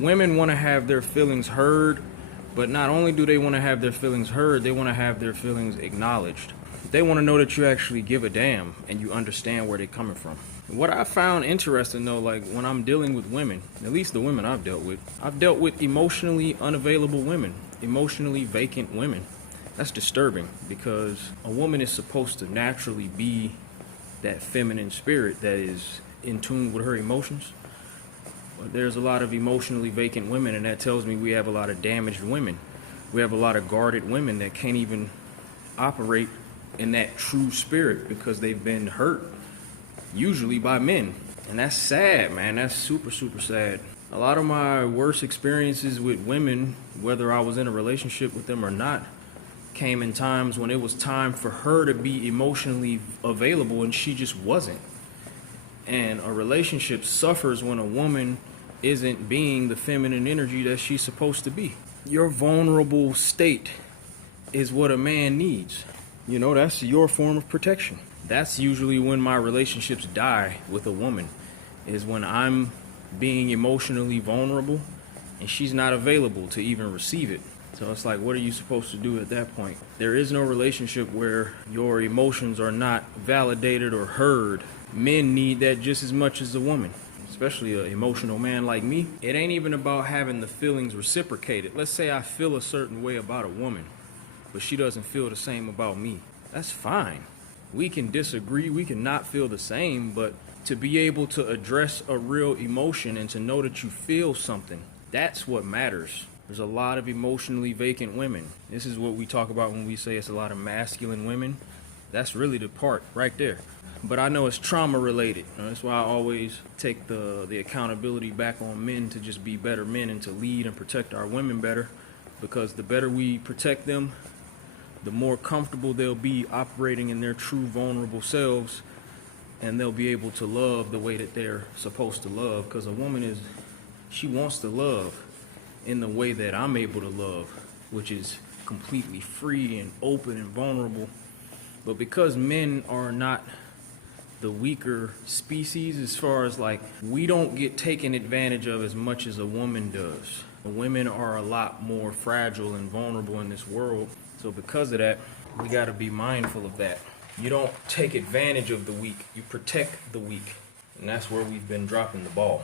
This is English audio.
Women want to have their feelings heard, but not only do they want to have their feelings heard, they want to have their feelings acknowledged. They want to know that you actually give a damn and you understand where they're coming from. What I found interesting though, like when I'm dealing with women, at least the women I've dealt with emotionally unavailable women, emotionally vacant women. That's disturbing because a woman is supposed to naturally be that feminine spirit that is in tune with her emotions. But there's a lot of emotionally vacant women, and that tells me we have a lot of damaged women. We have a lot of guarded women that can't even operate in that true spirit because they've been hurt, usually by men. And that's sad, man. That's super, super sad. A lot of my worst experiences with women, whether I was in a relationship with them or not, came in times when it was time for her to be emotionally available and she just wasn't. And a relationship suffers when a woman isn't being the feminine energy that she's supposed to be. Your vulnerable state is what a man needs. You know, that's your form of protection. That's usually when my relationships die with a woman, is when I'm being emotionally vulnerable and she's not available to even receive it. So it's like, what are you supposed to do at that point? There is no relationship where your emotions are not validated or heard. Men need that just as much as a woman, especially an emotional man like me. It ain't even about having the feelings reciprocated. Let's say I feel a certain way about a woman, but she doesn't feel the same about me. That's fine. We can disagree, we can not feel the same, but to be able to address a real emotion and to know that you feel something, that's what matters. There's a lot of emotionally vacant women. This is what we talk about when we say it's a lot of masculine women. That's really the part right there. But I know it's trauma related. That's why I always take the accountability back on men to just be better men and to lead and protect our women better. Because the better we protect them, the more comfortable they'll be operating in their true vulnerable selves, and they'll be able to love the way that they're supposed to love. Because a woman she wants to love in the way that I'm able to love, which is completely free and open and vulnerable. But because men are not the weaker species, as far as like, we don't get taken advantage of as much as a woman does. Women are a lot more fragile and vulnerable in this world. So because of that, we got to be mindful of that. You don't take advantage of the weak, you protect the weak. And that's where we've been dropping the ball.